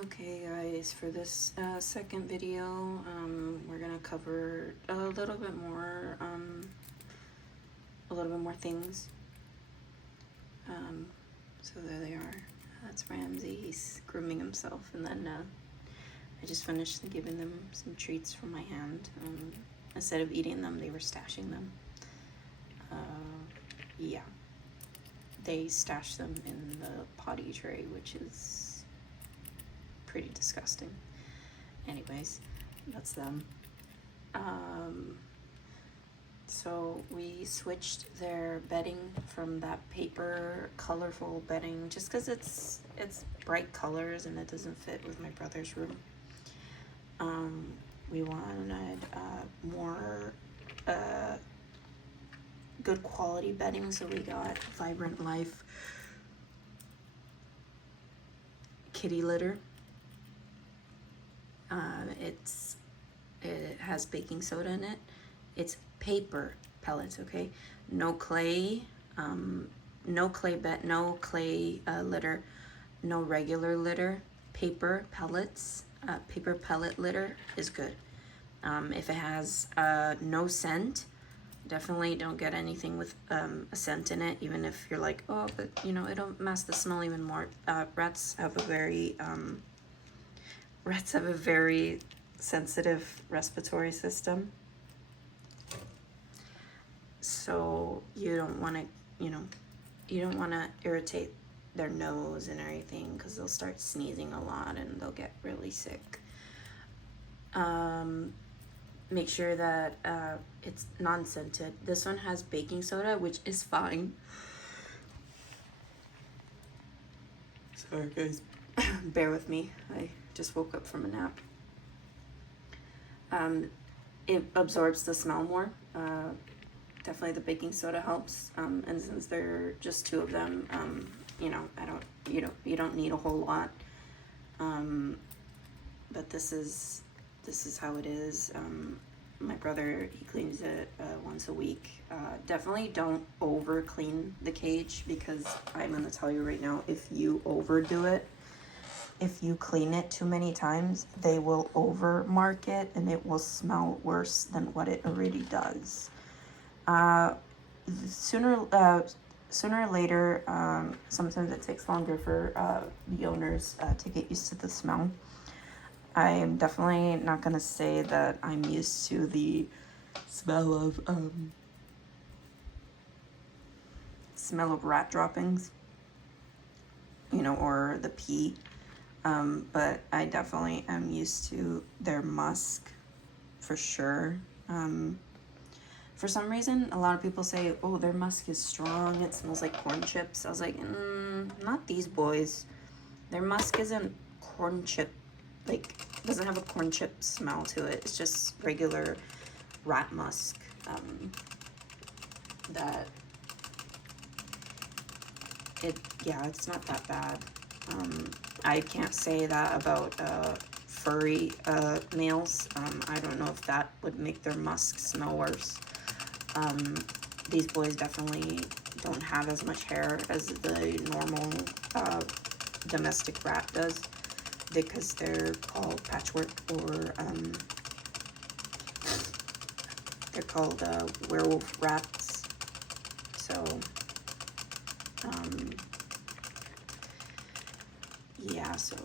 Okay guys, for this second video, we're gonna cover a little bit more things. So there they are. That's Ramsey. He's grooming himself, and then I just finished giving them some treats from my hand. Instead of eating them, they were stashing them. Yeah, they stash them in the potty tray, which is pretty disgusting. Anyways, that's them. So we switched their bedding from that paper colorful bedding just because it's bright colors and it doesn't fit with my brother's room. We wanted more good quality bedding, so we got Vibrant Life kitty litter. It has baking soda in it. It's paper pellets, okay? No clay, no clay litter, no regular litter. Paper pellets, paper pellet litter is good. If it has no scent, definitely don't get anything with a scent in it, even if you're like, oh, but you know, it'll mask the smell even more. Rats have a very sensitive respiratory system. So you don't want to irritate their nose and everything, because they'll start sneezing a lot and they'll get really sick. Make sure that it's non-scented. This one has baking soda, which is fine. Sorry guys, bear with me. I just woke up from a nap. It absorbs the smell more. Definitely the baking soda helps. And since there are just two of them, you don't need a whole lot. But this is how it is. My brother, he cleans it once a week. Definitely don't over clean the cage, because I'm gonna tell you right now, if you overdo it, if you clean it too many times, they will over mark it and it will smell worse than what it already does. Sooner or later, sometimes it takes longer for the owners to get used to the smell. I am definitely not gonna say that I'm used to the smell of rat droppings, or the pee. But I definitely am used to their musk, for sure. For some reason, a lot of people say, oh, their musk is strong, it smells like corn chips. I was like, not these boys. Their musk isn't corn chip, doesn't have a corn chip smell to it. It's just regular rat musk. It's not that bad. I can't say that about furry males. I don't know if that would make their musk smell worse. These boys definitely don't have as much hair as the normal domestic rat does, because they're called patchwork, or they're called werewolf rats. So yeah, so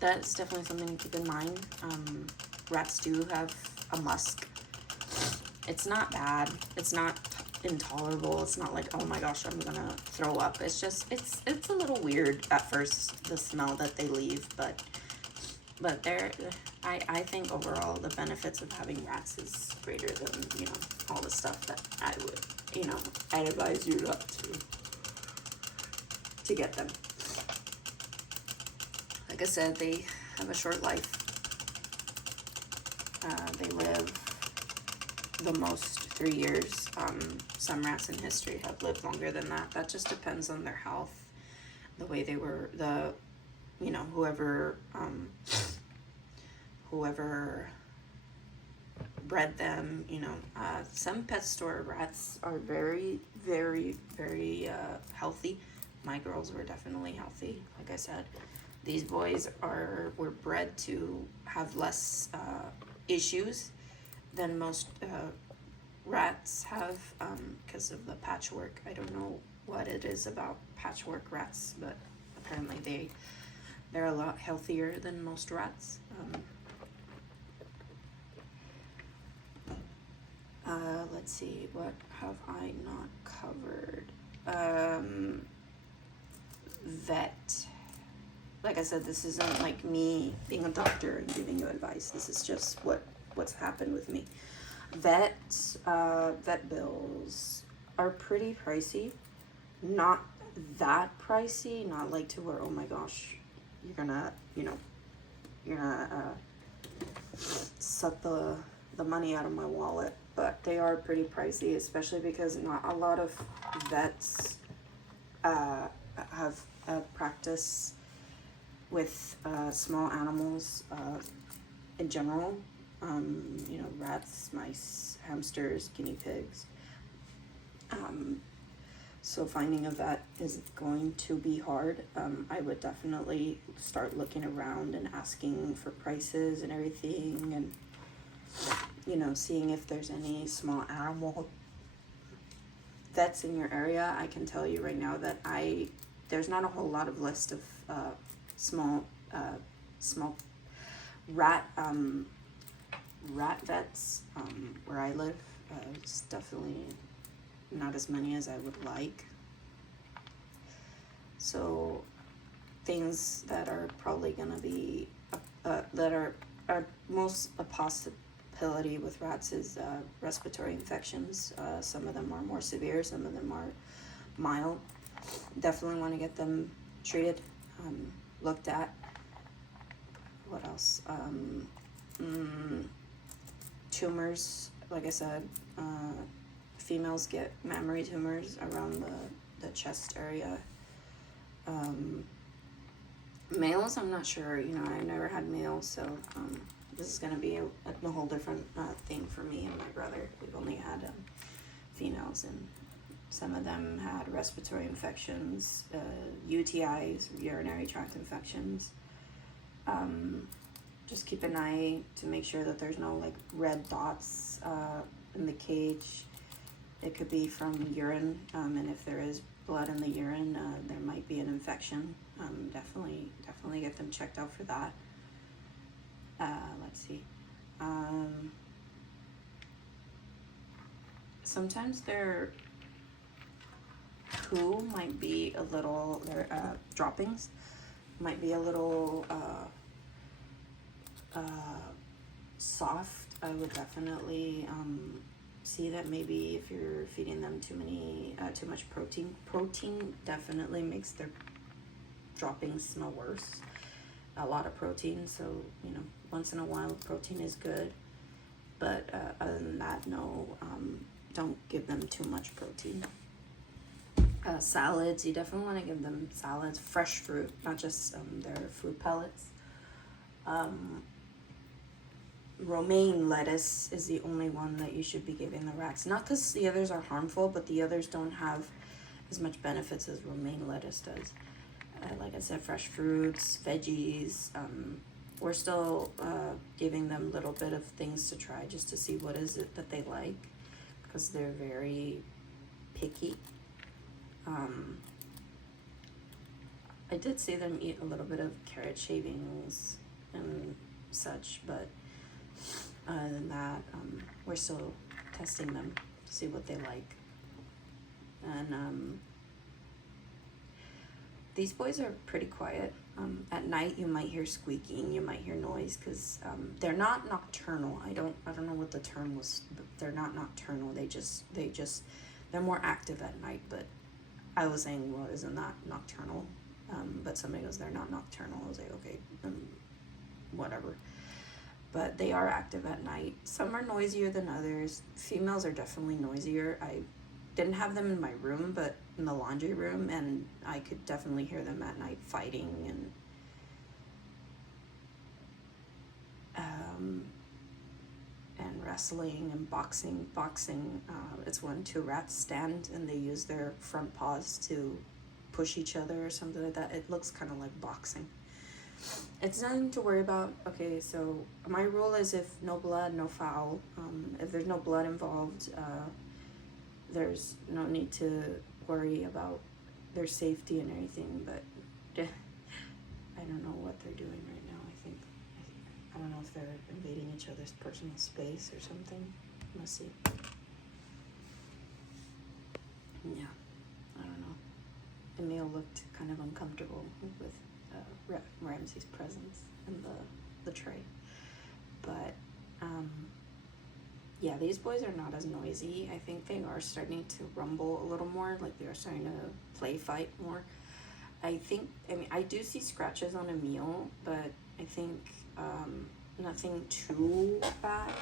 that's definitely something to keep in mind. Rats do have a musk. It's not bad. It's not intolerable. It's not like, oh my gosh, I'm gonna throw up. It's just, it's a little weird at first, the smell that they leave, but I think overall the benefits of having rats is greater than, all the stuff that I'd advise you not to get them. Like I said, they have a short life. They live the most 3 years. Some rats in history have lived longer than that. That just depends on their health, the way they were, whoever bred them. Some pet store rats are very, very, very healthy. my girls were definitely healthy. Like I said, these boys were bred to have less issues than most rats have, because of the patchwork. I don't know what it is about patchwork rats, but apparently they're a lot healthier than most rats. Let's see, what have I not covered? Vet. Like I said, this isn't like me being a doctor and giving you advice. This is just what's happened with me. Vet bills are pretty pricey. Not that pricey, not like to where, oh my gosh, you're gonna suck the money out of my wallet. But they are pretty pricey, especially because not a lot of vets have practice with small animals in general. Rats, mice, hamsters, guinea pigs. So finding a vet is going to be hard. I would definitely start looking around and asking for prices and everything, and seeing if there's any small animal vets in your area. I can tell you right now that there's not a whole lot of list of small rat vets where I live. It's definitely not as many as I would like. So things that are probably going to be that are most a possibility with rats is respiratory infections. Some of them are more severe, some of them are mild. Definitely want to get them treated, looked at. What else? Tumors, like I said, females get mammary tumors around the chest area. Males, I'm not sure. I've never had males, so this is going to be a whole different thing for me and my brother. We've only had females, and some of them had respiratory infections, UTIs, urinary tract infections. Just keep an eye to make sure that there's no like red dots in the cage. It could be from urine, and if there is blood in the urine, there might be an infection. Definitely get them checked out for that. Let's see. Sometimes their poo might be a little, their droppings might be a little soft. I would definitely see that maybe if you're feeding them too much protein. Protein definitely makes their droppings smell worse. A lot of protein, so once in a while protein is good, but other than that, no, don't give them too much protein. Salads, you definitely want to give them salads, fresh fruit, not just their food pellets. Romaine lettuce is the only one that you should be giving the rats. Not because the others are harmful, but the others don't have as much benefits as romaine lettuce does. Like I said, fresh fruits, veggies. We're still giving them a little bit of things to try just to see what is it that they like, because they're very picky. I did see them eat a little bit of carrot shavings and such, but other than that, we're still testing them to see what they like. And these boys are pretty quiet. At night you might hear squeaking, you might hear noise, because they're not nocturnal. I don't know what the term was, but they're not nocturnal. They're more active at night. But I was saying, well, isn't that nocturnal? But somebody goes, they're not nocturnal. I was like, okay, whatever. But they are active at night. Some are noisier than others. Females are definitely noisier. I didn't have them in my room, but in the laundry room, and I could definitely hear them at night fighting and wrestling and boxing. It's when two rats stand and they use their front paws to push each other or something like that. It looks kind of like boxing. It's nothing to worry about. Okay, so my rule is if no blood, no foul. If there's no blood involved, there's no need to worry about their safety and everything. But I don't know what they're doing right now. I don't know if they're invading each other's personal space or something. Let's see. Yeah, I don't know. Emil looked kind of uncomfortable with Ramsey's presence in the tray. But, yeah, these boys are not as noisy. I think they are starting to rumble a little more, like they are starting to play fight more. I do see scratches on Emil, but I think nothing too bad.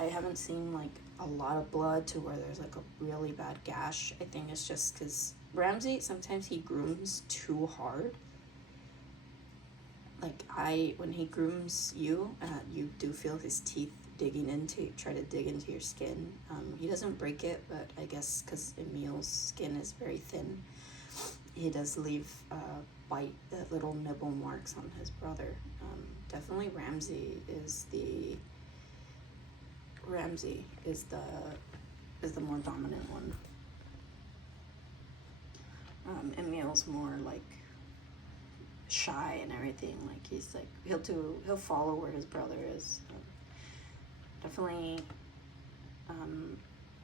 I haven't seen like a lot of blood to where there's like a really bad gash. I think it's just because Ramsey, sometimes he grooms too hard. Like when he grooms you, you do feel his teeth try to dig into your skin. He doesn't break it, but I guess because Emil's skin is very thin, he does leave little nibble marks on his brother. Definitely Ramsey is the more dominant one. Emil's more like shy and everything. Like he's like he'll follow where his brother is. Definitely,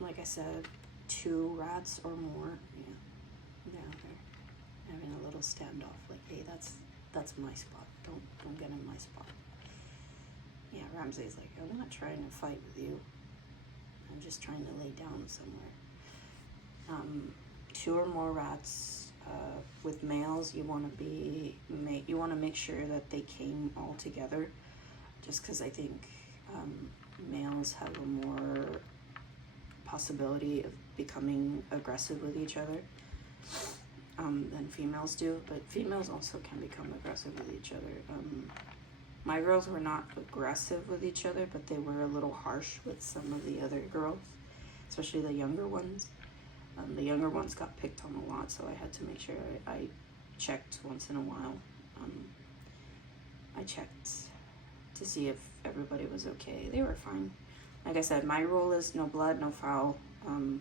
like I said, 2 rats or more. Yeah, they're having a little standoff. Like, hey, that's my spot. Don't get in my spot. Yeah, Ramsey's like, I'm not trying to fight with you. I'm just trying to lay down somewhere. 2 or more rats. With males, you want to make sure that they came all together, just because I think males have a more possibility of becoming aggressive with each other than females do, but females also can become aggressive with each other. My girls were not aggressive with each other, but they were a little harsh with some of the other girls, especially the younger ones. The younger ones got picked on a lot, so I had to make sure I checked once in a while. I checked to see if everybody was okay. They were fine. Like I said, my rule is no blood, no foul,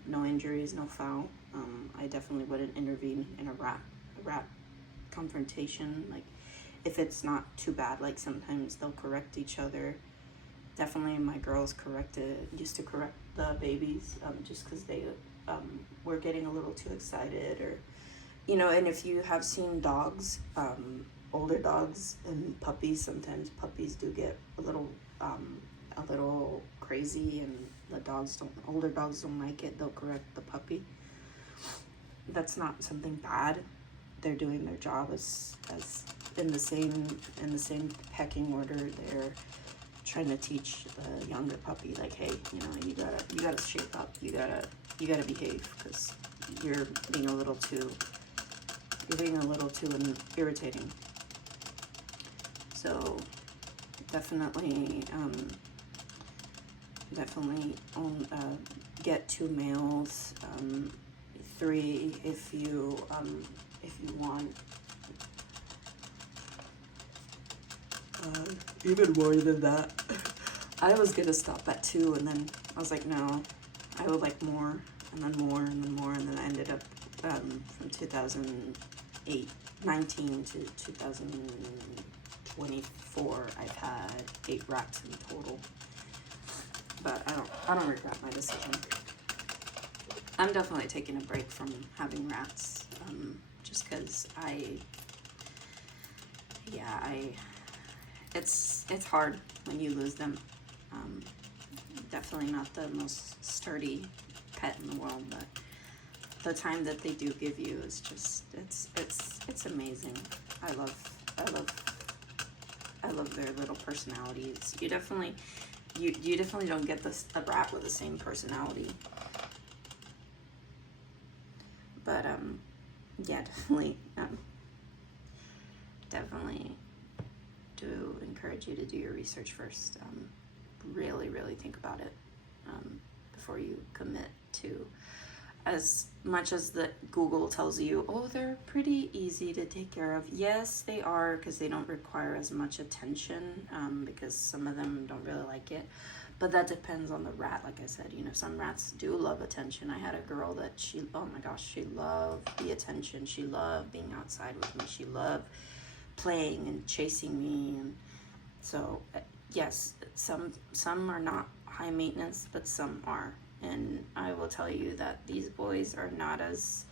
no injuries, no foul. I definitely wouldn't intervene in a rat confrontation. Like, if it's not too bad, like sometimes they'll correct each other. Definitely my girls used to correct the babies, just because they were getting a little too excited, or, and if you have seen dogs, older dogs and puppies, sometimes puppies do get a little crazy, and older dogs don't like it. They'll correct the puppy. That's not something bad. They're doing their job as in the same pecking order. They're trying to teach the younger puppy, like, hey, you gotta shape up. You gotta behave, because you're being a little too irritating. So definitely get 2 males, 3 if you want. Even more than that. I was gonna stop at 2, and then I was like, no, I would like more, and then more, and then more, and then I ended up from 2019 to 2024, I've had 8 rats in total. But I don't regret my decision. I'm definitely taking a break from having rats, just because it's hard when you lose them. Definitely not the most sturdy pet in the world, but the time that they do give you is just it's amazing. I love their little personalities. You definitely don't get a rat with the same personality. But yeah, definitely do encourage you to do your research first. Really think about it before you commit to as much as the Google tells you, oh, they're pretty easy to take care of. Yes, they are, because they don't require as much attention, because some of them don't really like it. But that depends on the rat. Like I said, you know, some rats do love attention. I had a girl that oh my gosh, she loved the attention. She loved being outside with me. She loved playing and chasing me. And so, yes, some are not high maintenance, but some are. And I will tell you that these boys are not as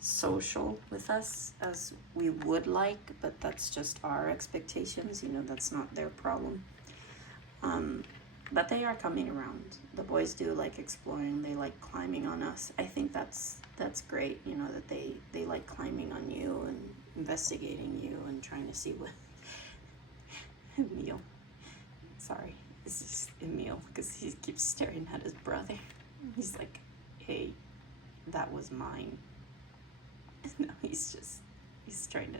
social with us as we would like, but that's just our expectations. You know, that's not their problem. But they are coming around. The boys do like exploring. They like climbing on us. I think that's great, you know, that they like climbing on you and investigating you and trying to see what Emil. Sorry, this is Emil because he keeps staring at his brother. He's like, hey, that was mine. No, he's trying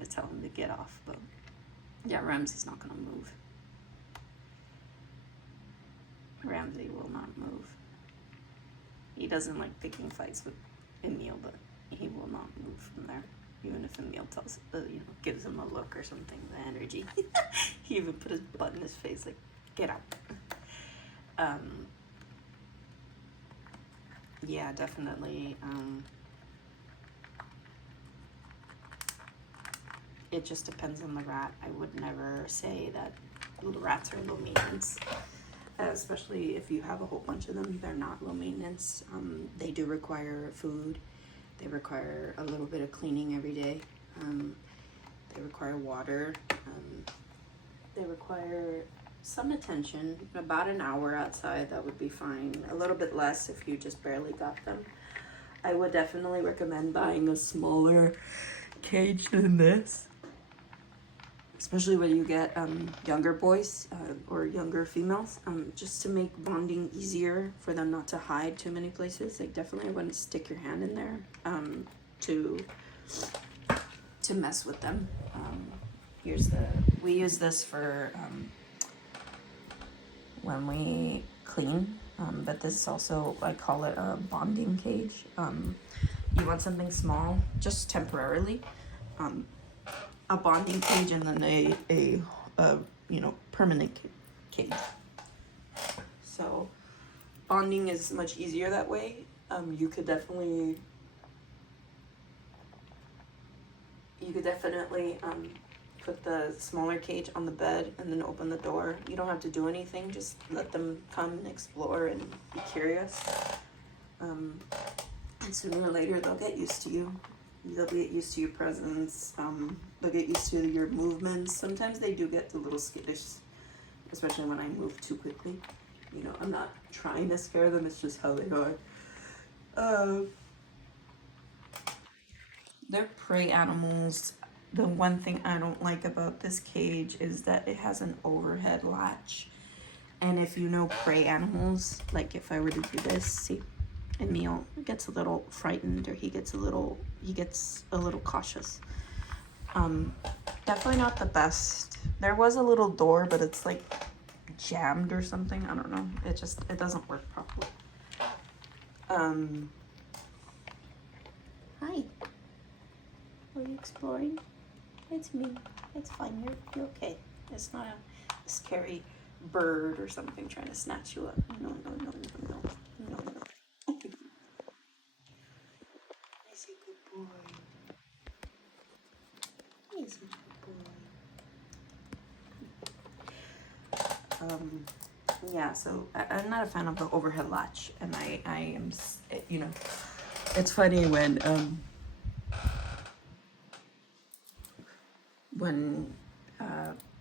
to tell him to get off, but yeah, Ramsey's not gonna move. Ramsey will not move. He doesn't like picking fights with Emil, but he will not move from there. Even if Emil tells, gives him a look or something, the energy. He even put his butt in his face, like, get out. Yeah, definitely. It just depends on the rat. I would never say that little rats are low maintenance. Especially if you have a whole bunch of them, they're not low maintenance. They do require food. They require a little bit of cleaning every day. They require water. They require some attention. About an hour outside, that would be fine. A little bit less if you just barely got them. I would definitely recommend buying a smaller cage than this. Especially when you get younger boys or younger females, just to make bonding easier for them not to hide too many places. Like, definitely wouldn't stick your hand in there to mess with them. We use this for when we clean, but this is also, I call it a bonding cage. You want something small, just temporarily. A bonding cage and then a permanent cage. So bonding is much easier that way. You could definitely put the smaller cage on the bed and then open the door. You don't have to do anything, just let them come and explore and be curious. And sooner or later they'll get used to you. They'll get used to your presence. They'll get used to your movements. Sometimes they do get a little skittish, especially when I move too quickly. You know, I'm not trying to scare them, it's just how they are. They're prey animals. The one thing I don't like about this cage is that it has an overhead latch. And if you know prey animals, like if I were to do this, see, Emil gets a little frightened, or he gets a little cautious. Definitely not the best. There was a little door, but it's like jammed or something. I don't know. It doesn't work properly. Hi. Are you exploring? It's me. It's fine. You're okay. It's not a scary bird or something trying to snatch you up. No. He's a good boy. He's a good boy. Yeah, so I'm not a fan of the overhead latch, and I am, you know, it's funny when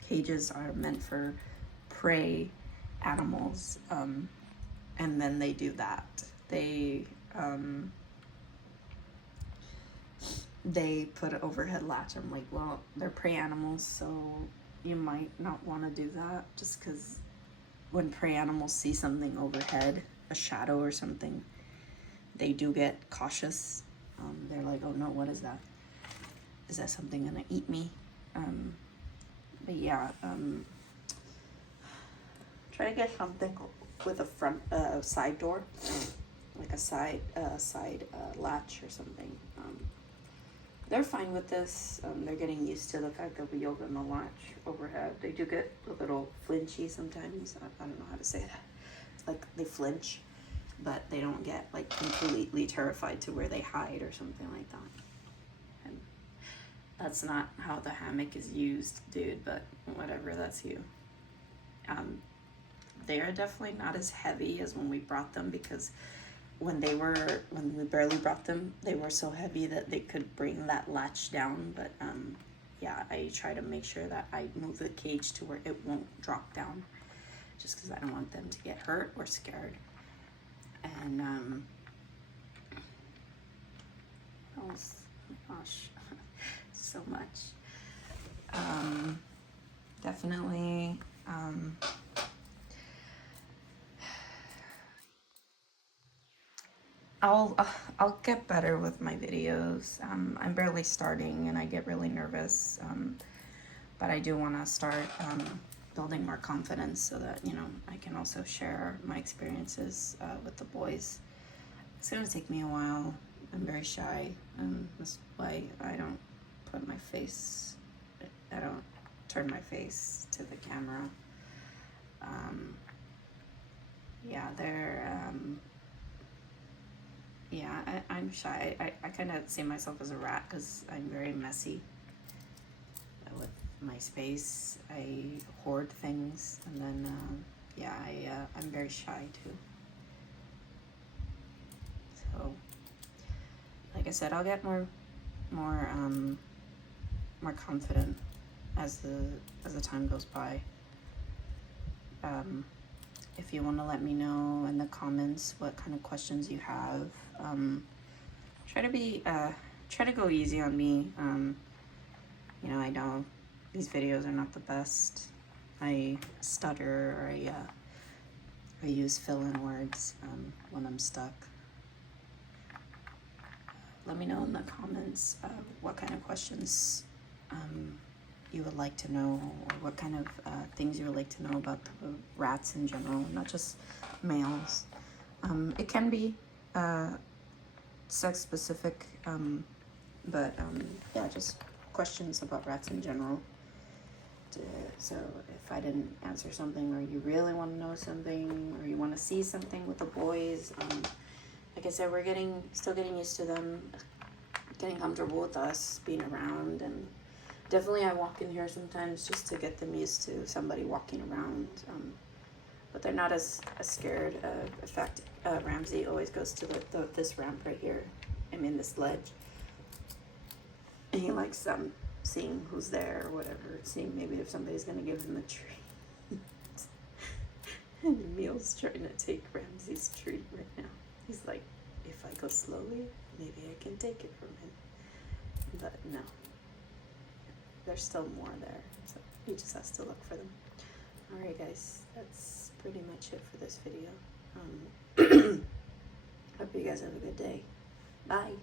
cages are meant for prey animals, and then they do that. They put an overhead latch. I'm like, well, they're prey animals, so you might not want to do that, just because when prey animals see something overhead, a shadow or something, they do get cautious. They're like, oh no, what is that? Is that something gonna eat me? But yeah, try to get something with a front side door, like a side latch or something. They're fine with this. They're getting used to the fact that we open the latch overhead. They do get a little flinchy sometimes. I don't know how to say that. It's like they flinch, but they don't get like completely terrified to where they hide or something like that. And that's not how the hammock is used, dude, but whatever, that's you. They are definitely not as heavy as when we brought them, because when we barely brought them, they were so heavy that they could bring that latch down. But yeah, I try to make sure that I move the cage to where it won't drop down, just because I don't want them to get hurt or scared. And oh my gosh, so much. Definitely. I'll get better with my videos. I'm barely starting and I get really nervous, but I do want to start building more confidence so that, you know, I can also share my experiences with the boys. It's gonna take me a while. I'm very shy, that's why I don't turn my face to the camera. Yeah, I'm shy. I kind of see myself as a rat because I'm very messy with my space. I hoard things, and then I'm very shy too. So, like I said, I'll get more confident as the time goes by. If you want to let me know in the comments what kind of questions you have, try to go easy on me. You know, I know these videos are not the best. I stutter, or I use fill-in words when I'm stuck. Let me know in the comments what kind of questions you would like to know, or what kind of things you would like to know about the rats in general, not just males. It can be sex specific, but yeah, just questions about rats in general. So if I didn't answer something, or you really want to know something, or you want to see something with the boys, like I said, we're still getting used to them, getting comfortable with us being around. And definitely I walk in here sometimes just to get them used to somebody walking around, but they're not as scared. In fact, Ramsey always goes to this ramp right here, this ledge, and he likes seeing who's there or whatever, seeing maybe if somebody's gonna give him a treat. And Emil's trying to take Ramsey's treat right now. He's like, if I go slowly, maybe I can take it from him. But no, there's still more there, so he just has to look for them. Alright guys, that's pretty much it for this video. Hope you guys have a good day. Bye.